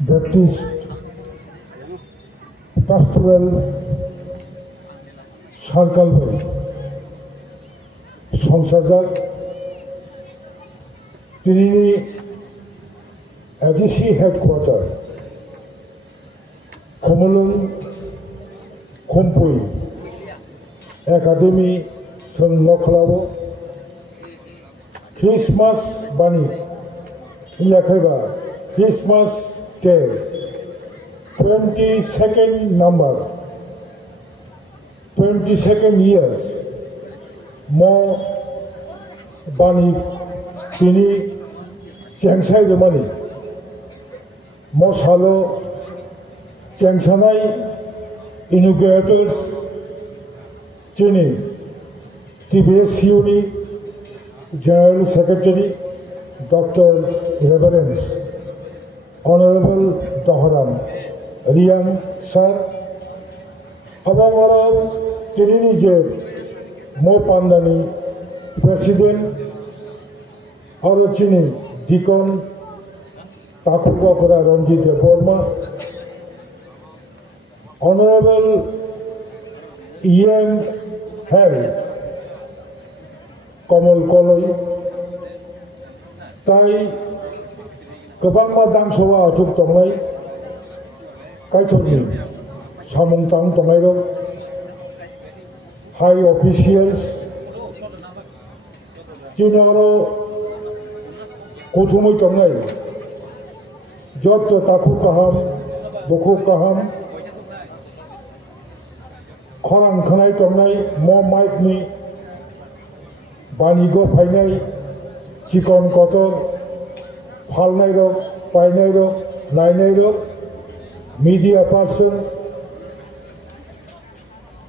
Baptist Pastoral Circle সংসদক তিনি ADC headquarter Khamlong Khampui academy নখলাবো খ্রিসমাস বাণী লেখাইবা Christmas day 22nd number 22nd years mo bani tini chengsai domani mo salo chengsanai inaugurators chini TBSU ni General Secretary Dr. Reverend Honorable Doharam Rian Sir Abamara Kirini Je Mo Pandani President Orochini Deacon Takukokora Ranjit Borma Honorable Ian Harry Kamal Koloi Tai Kabangma Dangsawa Achuk Tongai Kaitoni Samung Tang Tongairo High officials Jinaro Kutumui Tongai Jot Taku Kaham Buku Kaham Koran Kanai Tongai Mo Mike Ni Banigo Painai Chikon Kotor Palnairo Painairo Nainairo media person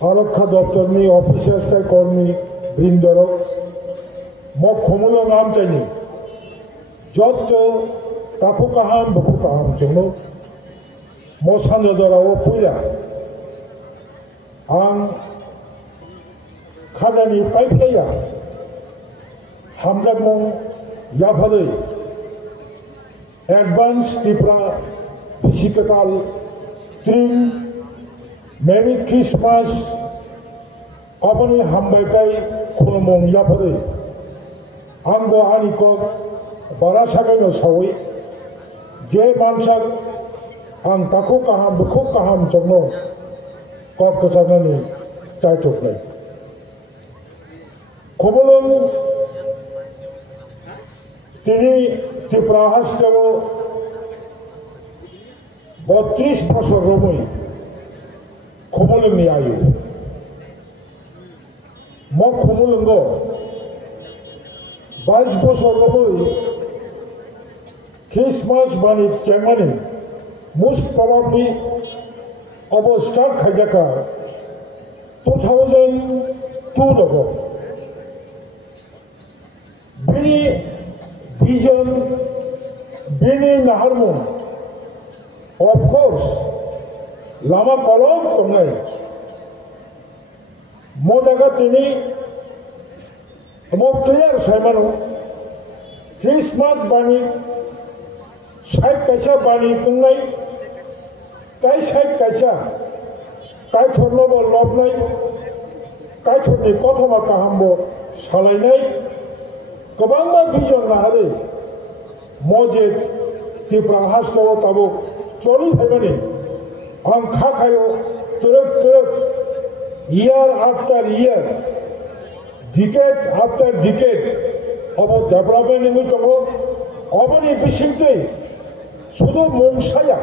Arokha Doptorni officers tai kormi brindaro mo khomulo naam chaini jotto taku kaham buku kaham chungno mo sanjara o puya ang khajani paipleya hamjak mong yaphale advance Tripura Physical Trim Merry Christmas Apani Hambaitai Kulomong Yapare Ango Aniko Barasagano Sawi J Bansak Ang Taku Kaham Buku Kaham Chogno Kop Kasagani Taitukle Kobolong Tini Tripura Haskalo 32 বছর রমই খমলংনি আয়ু ম খমলঙ্গ 22 বছর রমই Christmas বাণী চেমানি most probably অবস্থার খাইজাকা 2002 log বিনি vision বিনি নাহারমু Of course, Lama Kolom Tongai Modaga Tini Mo clear Simon Christmas Bani Shai Kasha Bani Tungai Tai Shai Kasha Tai Chornobo Lobnai Tai Chorni Kotoma Kahambo Salainai Kabanga Vision Nahari Mojet Tripura Hasto Tabuk Choli Bhagani, Am Khakayo, Turuk, year after year, decade after decade, about development in the Congo, Obani Bishinte, Sudo Mumsaya,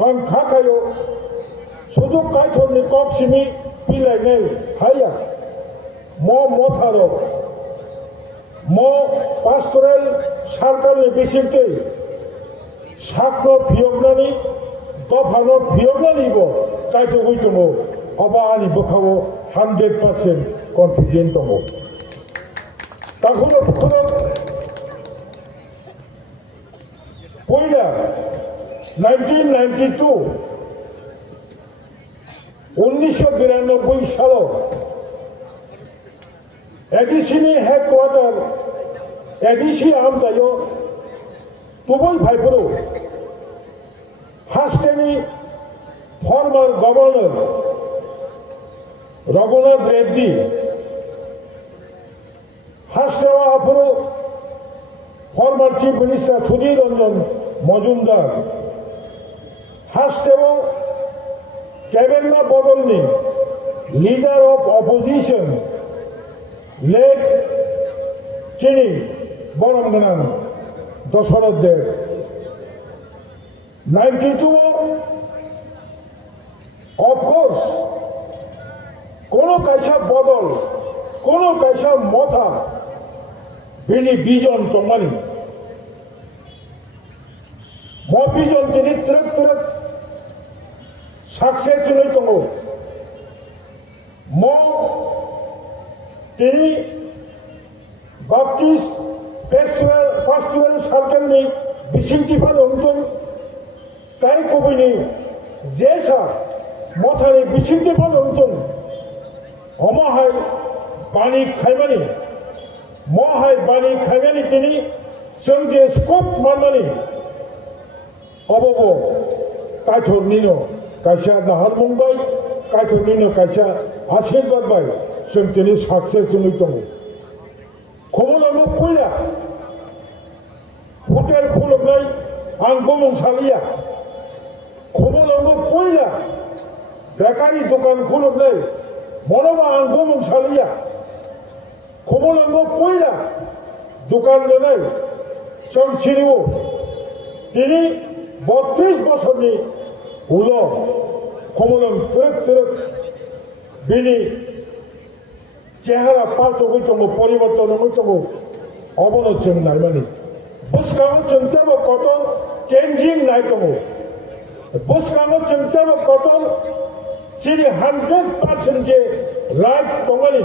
Am Khakayo, Sudo Kaiton Nikopsimi, Pilane, Haya, more Motaro, more pastoral circle Bishinte. Sakno Piognani, Gopano Piognani, Kaito Witomo, Obani Bokavo, 100% confident. Takuno Pukuno Poida 1992 1992 সালে এডিসিনি headquarter ADC আমতায়ো Tuboi Paipuru 하스테니 former governor Raghunath Reddy 하스테와 앞으로 former chief minister Sudhir Ranjan Majumdar 하스테와 cabinet বদলনি leader of opposition led Chini Boramganan Dasharath Dev 92 of course কোনো কাইসা বদল কোনো কাইসা মথা বিনি বিজন তমানি ম বিজন তিনি ত্রক ত্রক success চলে তঙ্গ ম তিনি বাপটিস্ট pastoral সার্কেলনি বিশিংটিফান অন্তন তাই কবিনি জেসা মথানি বিশিংটিফান অন্তন অমহাই বাণী খাইমানি মহাই বাণী খাইমানি তিনি সঙ্গে স্কোপ মানমানি অবব কাইথর নিনো কাইসা নাহার মুম্বাই কাইথর নিনো কাইসা আশীর্বাদ বাই जों दिनै साक्सेस जोंनि दङ खमलाबो फैया हटेल खुलिनाय आं बुंसालिया खमलाबो फैया बेकारि दखान खुलिनाय मनोबा आं बुंसालिया खमलाबो फैया दखान लुनाय जों सिरियो दिनै 32 बोसोरनि उनाव खमलाम ट्रक ट्रक बिनि চেহারা পাল্টে দङ পরিবর্তন দङ অবনতি जों नायमानि बुसकाङो जों तेबो कतन चेंजिं नाय दङ बुसकाङो जों तेबो कतन सिरि 100% जे राइट दङनि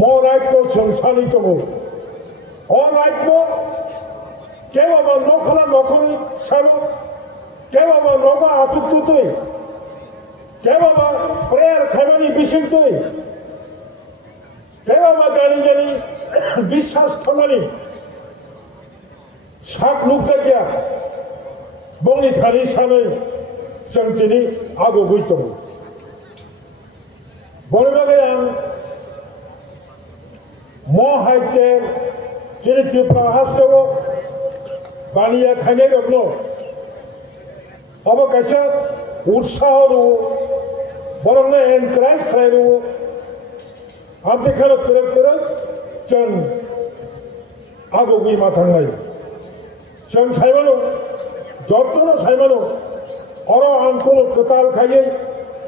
म राइट को जों सानि दङ अ राइट को केबाबा नखरा नखरि सानो केबाबा नगा आचुक्तुतै केबाबा प्रेयार खायमानि बिसिंतै केबाबा गानि गानि বিশ্বাস खामानि साक नुक जायगाया बंनि थारि सानै जों दिनै आगुबै दङ बरैबागै आं म हाइटेक जेरै त्रिपुरा हास्टेलाव बानिया खायनाय दङ अब कायसा उत्साह दङ बरंनो एनकारेज खालाय दङ आथिखालाव ट्रेक ट्रेक जों आगुबै माथांनाय जों सायमानो जत्न सायमानो अर आंखौ खोताल खायै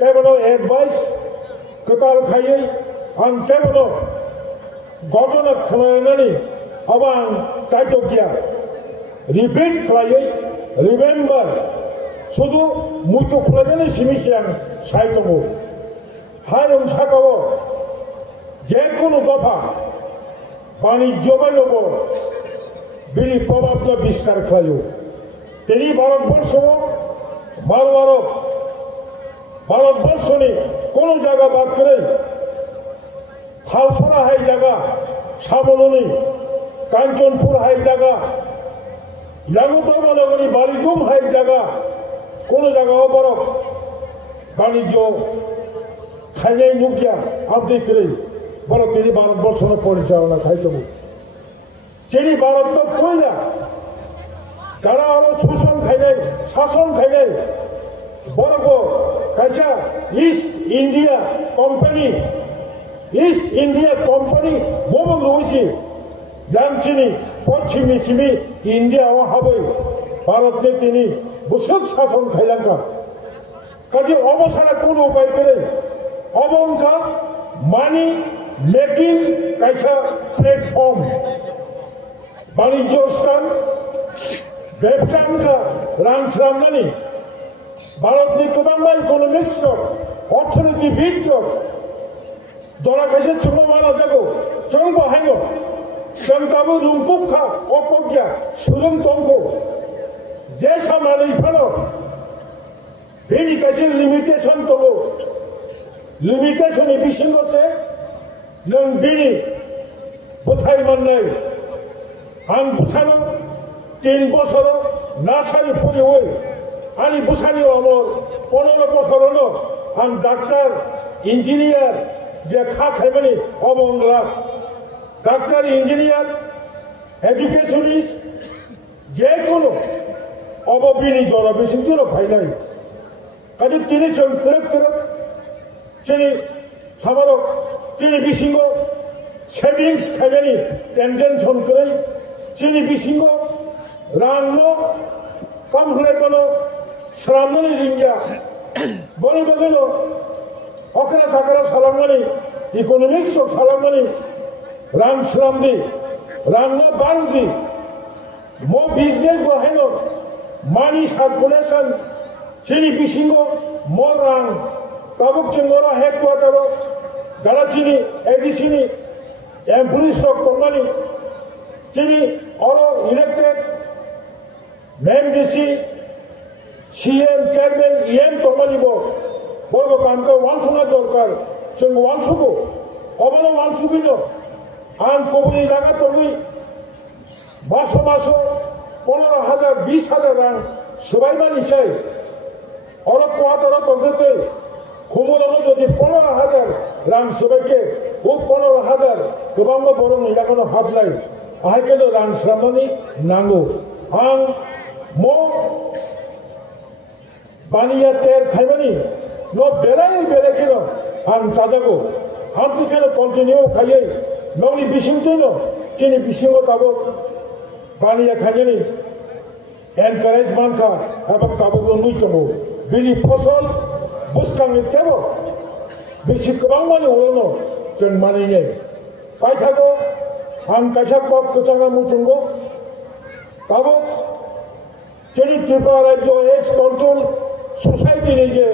केबलो एडभाइस खोताल खायै आं केबलो गजना खोनानानै अब आं चाइटकिया रिपिट खालायै रिमेम्बर शुधु मुइखौ खालायनानै सिमिसि आं सायतंगो हायरं साकावो যে কোনো দফা বাণিজ্য বাণিজ্য বিনি প্রভাব বিস্তার খাইও তিনি ভারতবর্ষ ভারতবর্ষ নি কোনো জায়গা বাদ করে থালসরা হাই জায়গা সাবলনী কাঞ্চনপুর হাই জায়গা ইয়াগুতমনগরী বালিজুম হাই জায়গা কোনো জায়গা বরফ বাণিজ্য খাইনাই নুকিয়া আমতে করে বড় তিনি ভারতবর্ষ পরিচালনা খাইতব যিনি ভারত পয়লা যারা আরো শোষণ খাইনাই শাসন খাইনাই বড় কাইসা ইস্ট ইন্ডিয়া কোম্পানি ববন রয়েছে জানছিনি পশ্চিমি ইন্ডিয়া হাবে ভারতনে তিনি বুসুক শাসন খাইলাঙ্কা কাজে অবসারা কোন উপায় করে অবঙ্কা মানি मेकिंग कैसा प्लेटफॉर्म वाणिज्य स्थान व्यवसाय का रां श्रामनानी भारतनि गोबां इकोनमिक्स अर्थनीतिविद जरा कैसे चुनाव जागो जों बाहायनो जों दाबो रुंफुखा अकग्या सुरुं दंखौ जे सामानै फानो बेनि कैसे लिमिटेशन दङ लिमिटेशननि बिसिङावसो नों बिनि बुथाय मोननाय आं बुसानो 3 बोसोराव नार्सारि फरियो 아니 부산이 오면 번호를 벗어놓는 한 ডাক্তার ইঞ্জিনিয়ার যে খাখাইমানি অবংলা ডাক্তার ইঞ্জিনিয়ার এডুকেশনিস্ট যে কোনো অববিনি জনবিশিষ্টর ফাইনাই কাজে তিনি তরক তিনি সামারক তিনি বিশিঙ্গ সেভিংস খাইমানি টেনশন সনকরে তিনি বিশিঙ্গ রাংনো কামহলেবানো শ্রামনানি রিঙ্গা বলে বগেনো অকরা সাকরা সালামনানি economics সালামনানি Rang শ্রামদি রাংনো বারুদি mo business baheno money circulation chini bisingo morang tabuk chingora headquarter galachini edisini employees of company chini oro elected MDC CM chairman EM company bo bogo kamko wansuna dorkar ching wansugo obano wansubino an kobuni jaga tobui মাসো 15,000 20,000 রাং সবাইমানি চাই or কোয়াতর তন্ত্রতে খুমুলনো যদি 15,000 রাং সবাইকে ও 15,000 গোবাং বরং ইলাকানো হাবলাই আহাইকেলো রাং শ্রামনি নাঙ্গো আং মো বানিয়া তের খাইমানি no বেড়াকেনো আং চাজাগো হামতিকেনো continue খাইয়ে নগলি বিশিংজনো চিনি বিশিঙ্গ তাবো Baniya khajani encourage manka abak tabu nui tomo bini fosol buskang itebo bisi kebang mani ulono jen mani nye pai thago ang kaisa kop kecanga mucunggo tabu jeni Tripura Rajyo AIDS Control Society ni je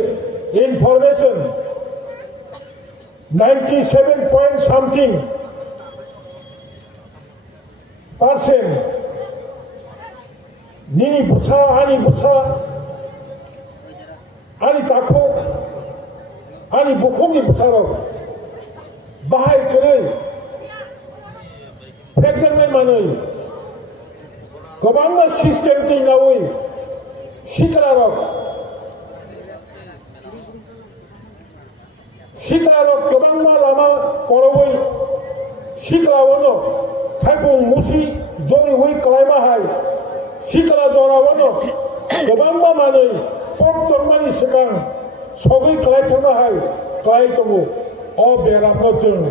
information 97 point something percent Nini busa, ani tako, ani bukungi busaro, bahai kere, peksangai manai, kebangga sistem tinggawi, sikararok kebangga lama korowai, sikarawono, taipung musi, jori hui kelaimahai. Sikala jorawano kebangga manai pok tongmani sekang sogi kelai thama hai kelai tomo o beramno jeng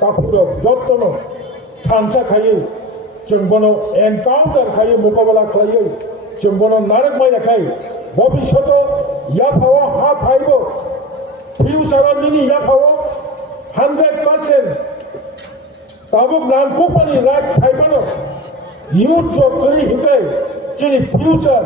takudo jottono thancha khai jeng bono encounter khai mukabala khai jeng bono narak mai khai bobishoto ya phawa ha phaibo future nini ya phawa 100% tabuk nan company right phaibano youth job kari hitai Chini future